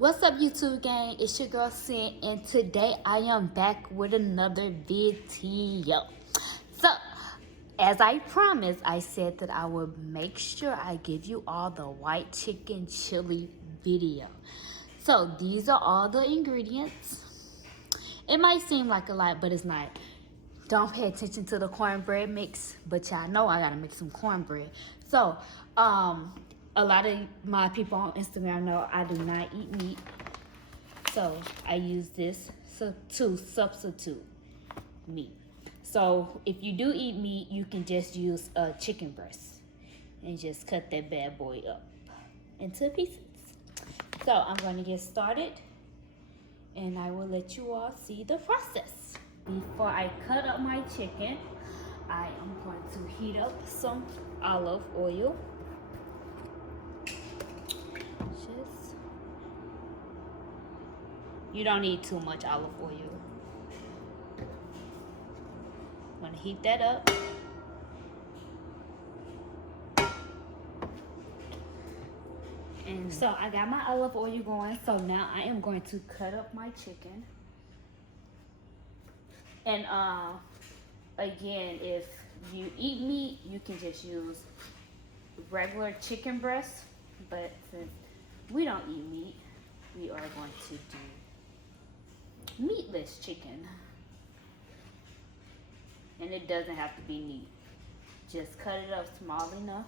What's up, YouTube gang? It's your girl Cinny, and today I am back with another video. So, as I promised, I said that I would make sure I give you all the white chicken chili video. So, these are all the ingredients. It might seem like a lot, but it's not. Don't pay attention to the cornbread mix, but y'all know I gotta make some cornbread. So, a lot of my people on Instagram know I do not eat meat. So I use this to substitute meat. So if you do eat meat, you can just use a chicken breast and just cut that bad boy up into pieces. So I'm going to get started and I will let you all see the process. Before I cut up my chicken, I am going to heat up some olive oil. You don't need too much olive oil. I'm gonna heat that up. And so I got my olive oil going. So now I am going to cut up my chicken. And again, if you eat meat, you can just use regular chicken breast. But since we don't eat meat, we are going to do meatless chicken. And it doesn't have to be neat. Just cut it up small enough.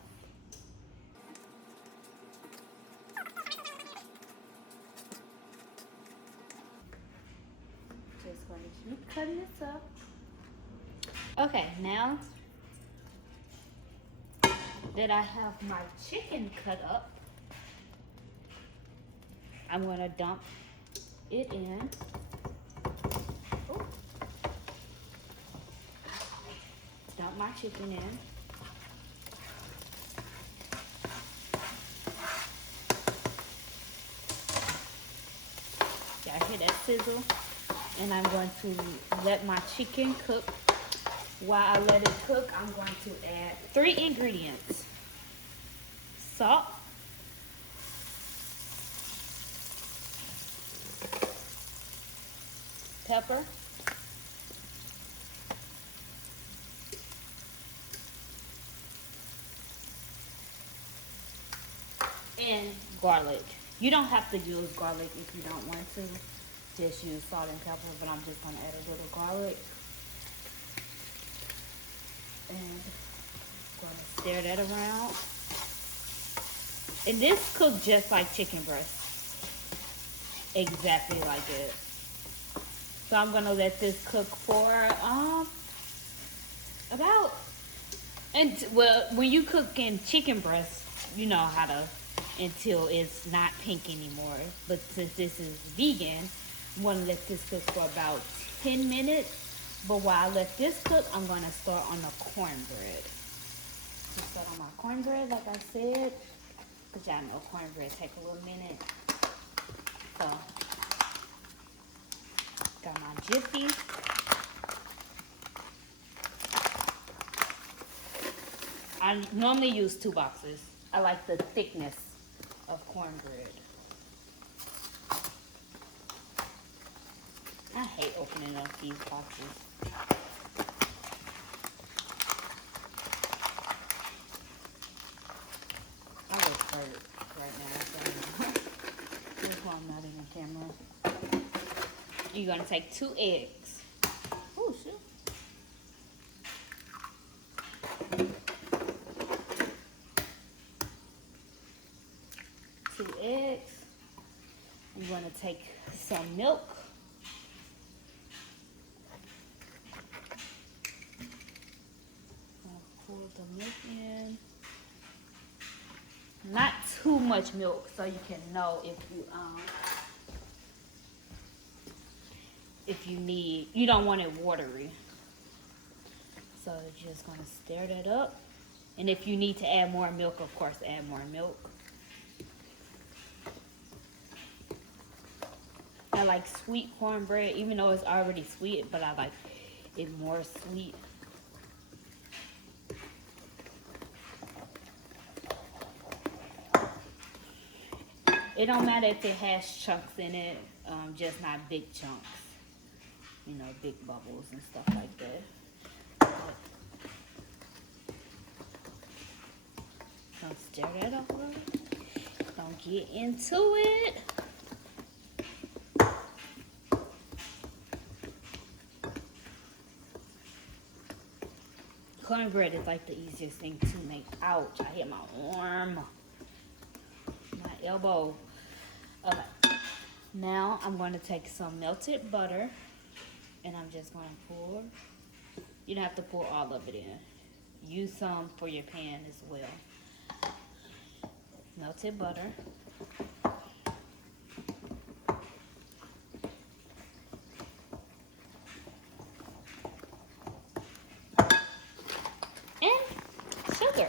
Just going to keep cutting this up. Okay, now that I have my chicken cut up, I'm going to dump it in. Dump my chicken in. Y'all hear that sizzle? And I'm going to let my chicken cook. While I let it cook, I'm going to add 3 ingredients. Salt. Pepper. And garlic. You don't have to use garlic if you don't want to. Just use salt and pepper, but I'm just going to add a little garlic. And going to stir that around. And this cooks just like chicken breast. Exactly like it. So I'm going to let this cook for about, well, when you cook in chicken breast, you know how to, until it's not pink anymore. But since this is vegan, I'm going to let this cook for about 10 minutes. But while I let this cook, I'm going to start on the cornbread. Just start on my cornbread, like I said. Because y'all know cornbread take a little minute. So, got my Jiffy. I normally use 2 boxes. I like the thickness of cornbread. I hate opening up these boxes. I look hurt right now. That's why I'm not in the camera. You're gonna take 2 eggs. Oh shoot. Two eggs. I'm going to take some milk. I'll pour the milk in. Not too much milk, so you can know if you need. You don't want it watery. So you're just going to stir that up. And if you need to add more milk, of course, add more milk. I like sweet cornbread, even though it's already sweet, but I like it more sweet. It don't matter if it has chunks in it, just not big chunks. You know, big bubbles and stuff like that. Don't stir that up. Don't get into it. Cornbread is like the easiest thing to make. Ouch, I hit my arm. My elbow. Okay. Now I'm going to take some melted butter and I'm just going to pour. You don't have to pour all of it in. Use some for your pan as well. Melted butter. And sugar.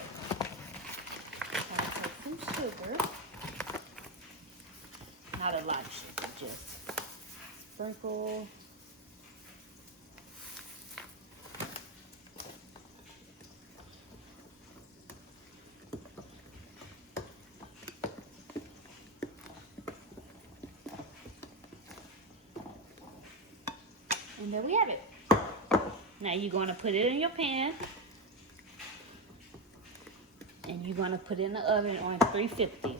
I'm going to take some sugar. Not a lot of sugar, just sprinkle. And there we have it. Now you're going to put it in your pan. And you're going to put it in the oven on 350.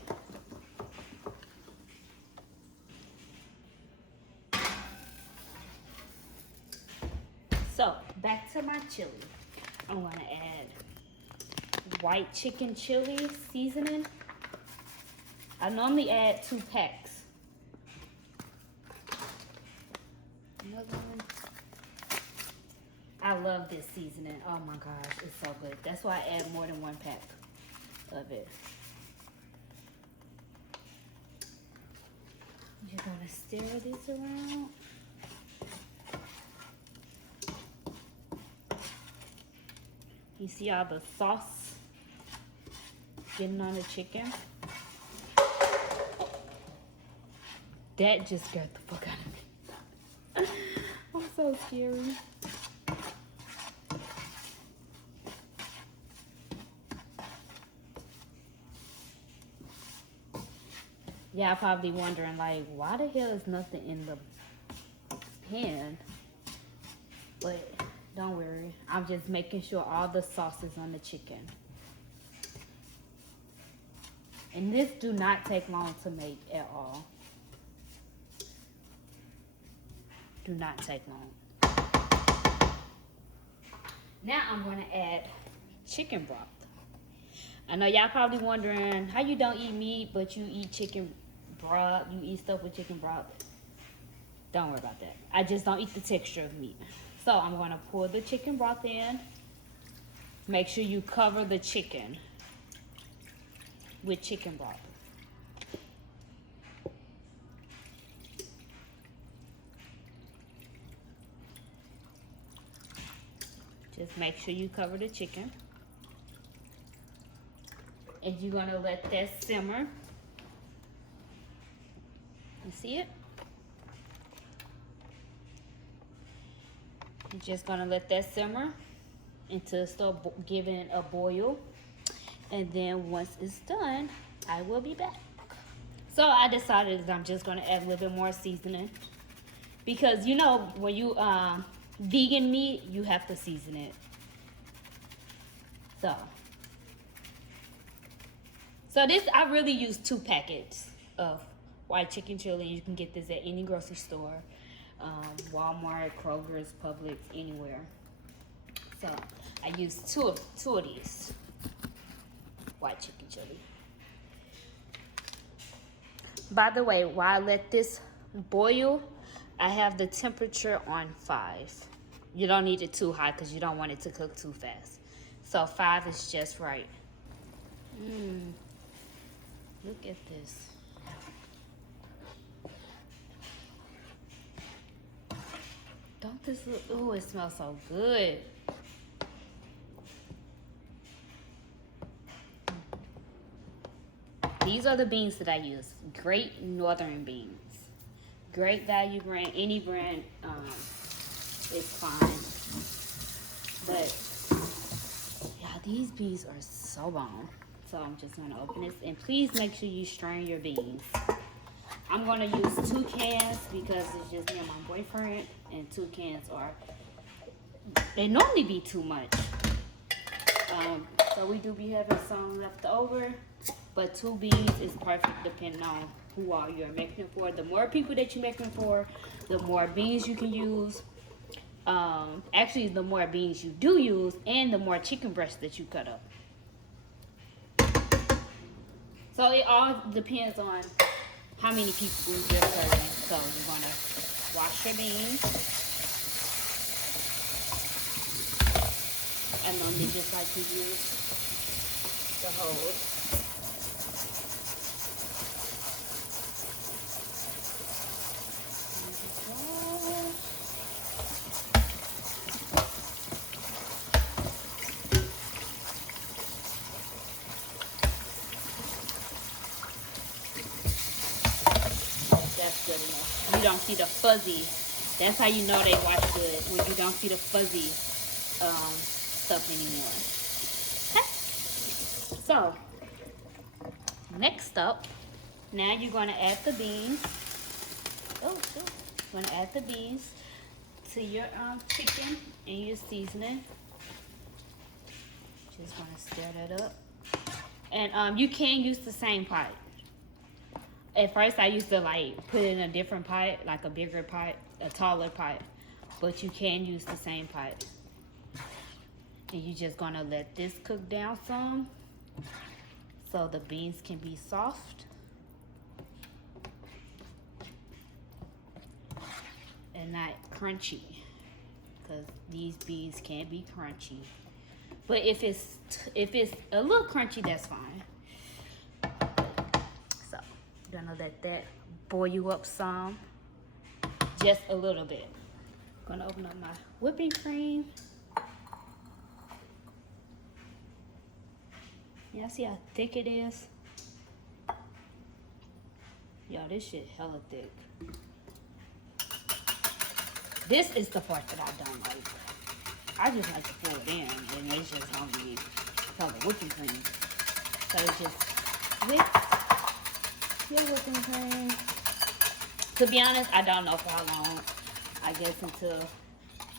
So, back to my chili. I'm going to add white chicken chili seasoning. I normally add 2 packs. Another one. I love this seasoning. Oh my gosh, it's so good. That's why I add more than 1 pack of it. You're gonna stir this around. You see all the sauce getting on the chicken? That just scared the fuck out of me. I'm so scary. Yeah, I'm probably wondering, like, why the hell is nothing in the pan? But don't worry. I'm just making sure all the sauce is on the chicken. And this do not take long to make at all. Do not take long. Now I'm going to add chicken broth. I know y'all probably wondering how you don't eat meat, but you eat chicken broth. You eat stuff with chicken broth. Don't worry about that. I just don't eat the texture of meat. So I'm going to pour the chicken broth in. Make sure you cover the chicken with chicken broth. Just make sure you cover the chicken. And you're going to let that simmer. You see it? You're just going to let that simmer until it starts giving a boil. And then once it's done, I will be back. So I decided that I'm just going to add a little bit more seasoning. Because, you know, when you vegan meat, you have to season it. So this, I really use 2 packets of white chicken chili. You can get this at any grocery store, Walmart, Kroger's, Publix, anywhere. So I use two of these white chicken chili. By the way, while I let this boil, I have the temperature on 5. You don't need it too high because you don't want it to cook too fast. So 5 is just right. Look at this. Don't this look, oh, it smells so good. These are the beans that I use. Great Northern beans. Great value brand, any brand is fine. But yeah, these beans are so bomb. So I'm just gonna open this, and please make sure you strain your beans. I'm gonna use 2 cans because it's just me and my boyfriend, and 2 cans are, they normally be too much. So we do be having some left over, but 2 beans is perfect depending on who all you're making it for. The more people that you're making it for, the more beans you can use. Actually, the more beans you do use, and the more chicken breasts that you cut up. So it all depends on how many people you're serving. So you're gonna wash your beans, and then they just like to use the hose. That's good enough. You don't see the fuzzy. That's how you know they wash good, when you don't see the fuzzy stuff anymore. Okay. So next up, now you're gonna add the beans. You're gonna add the beans to your chicken and your seasoning. Just gonna stir that up, and you can use the same pot. At first, I used to like put it in a different pot, like a bigger pot, a taller pot, but you can use the same pot. And you're just gonna let this cook down some, so the beans can be soft and not crunchy, because these beans can be crunchy. But if it's a little crunchy, that's fine. So gonna let that boil up some, just a little bit. Gonna open up my whipping cream. Y'all see how thick it is? Y'all, this shit hella thick. This is the part that I don't like. I just like to pour it in, and it's just only hella whipping cream. So it's just whip your whipping cream. To be honest, I don't know for how long. I guess until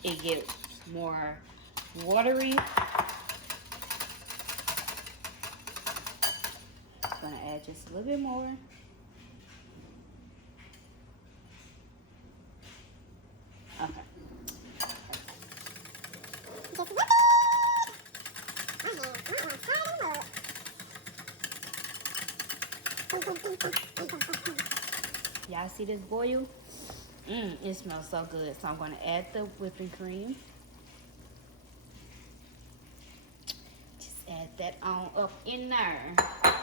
it gets more watery. I'm gonna add just a little bit more. Okay. Y'all see this boil? It smells so good. So I'm going to add the whipping cream. Just add that on up in there. I'm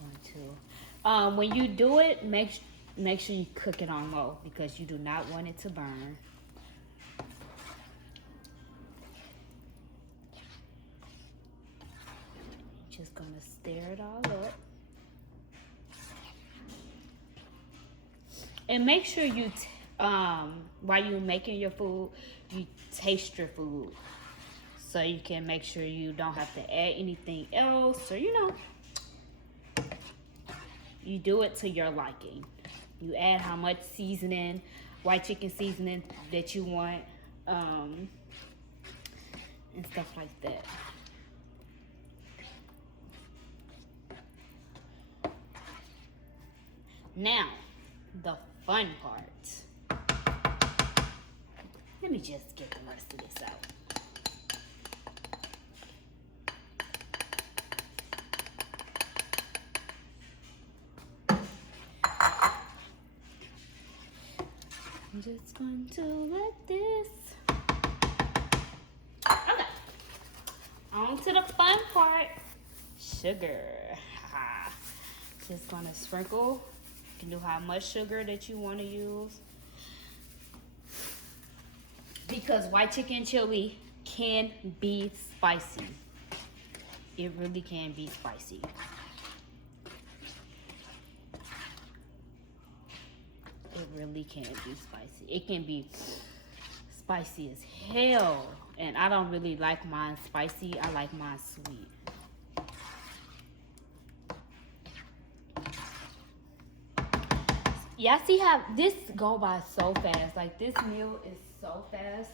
going to, when you do it, make sure you cook it on low, because you do not want it to burn. Just going to stir it all up. And make sure you, while you're making your food, you taste your food. So you can make sure you don't have to add anything else, or, you know, you do it to your liking. You add how much seasoning, white chicken seasoning that you want, and stuff like that. Now, the fun part. Let me just get the rest of this out. I'm just going to let this. Okay. On to the fun part. Sugar. Just gonna sprinkle. You can do how much sugar that you want to use, because white chicken chili can be spicy. It really can be spicy. It really can be spicy. It can be spicy as hell, and I don't really like mine spicy. I like mine sweet. Y'all see how this go by so fast? Like this meal is so fast.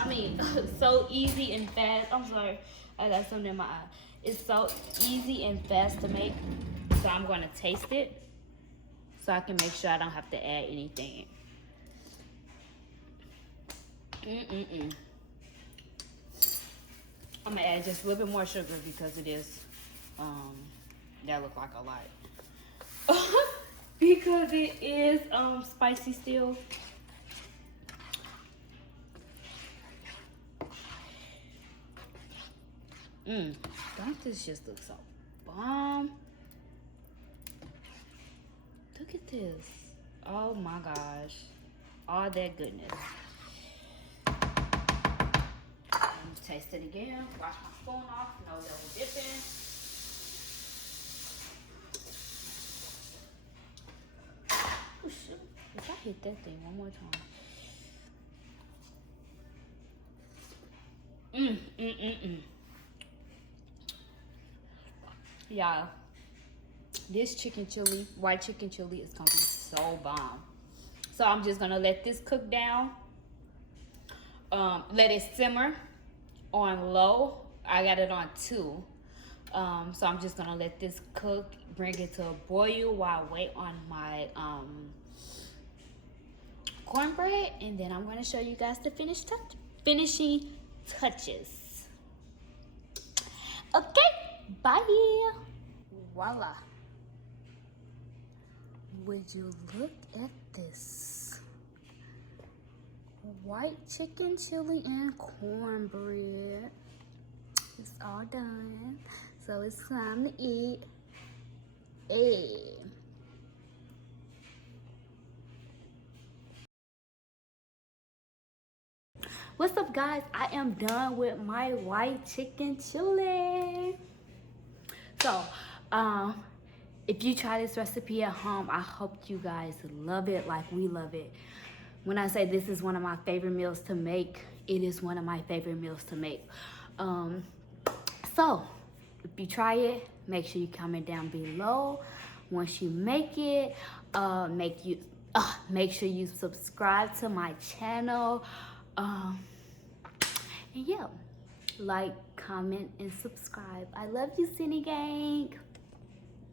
I mean, so easy and fast. I'm sorry, I got something in my eye. It's so easy and fast to make. So I'm gonna taste it so I can make sure I don't have to add anything. I'm gonna add just a little bit more sugar because it is, that look like a lot. Because it is spicy still. Don't this just look so bomb? Look at this. Oh my gosh. All that goodness. Let me taste it again. Wash my spoon off. No double dipping. Oh shoot. If I hit that thing one more time. Yeah. This chicken chili, white chicken chili is gonna be so bomb. So I'm just gonna let this cook down. Let it simmer on low. I got it on 2. So I'm just gonna let this cook, bring it to a boil while I wait on my cornbread, and then I'm gonna show you guys the finishing touches. Okay, bye. Voila. Would you look at this? White chicken chili and cornbread. It's all done. So it's time to eat. Hey. What's up, guys? I am done with my white chicken chili. So, if you try this recipe at home, I hope you guys love it like we love it. When I say this is one of my favorite meals to make, it is one of my favorite meals to make. So, if you try it, make sure you comment down below. Once you make it, make sure you subscribe to my channel. And yeah, like, comment, and subscribe. I love you, Cinny Gang.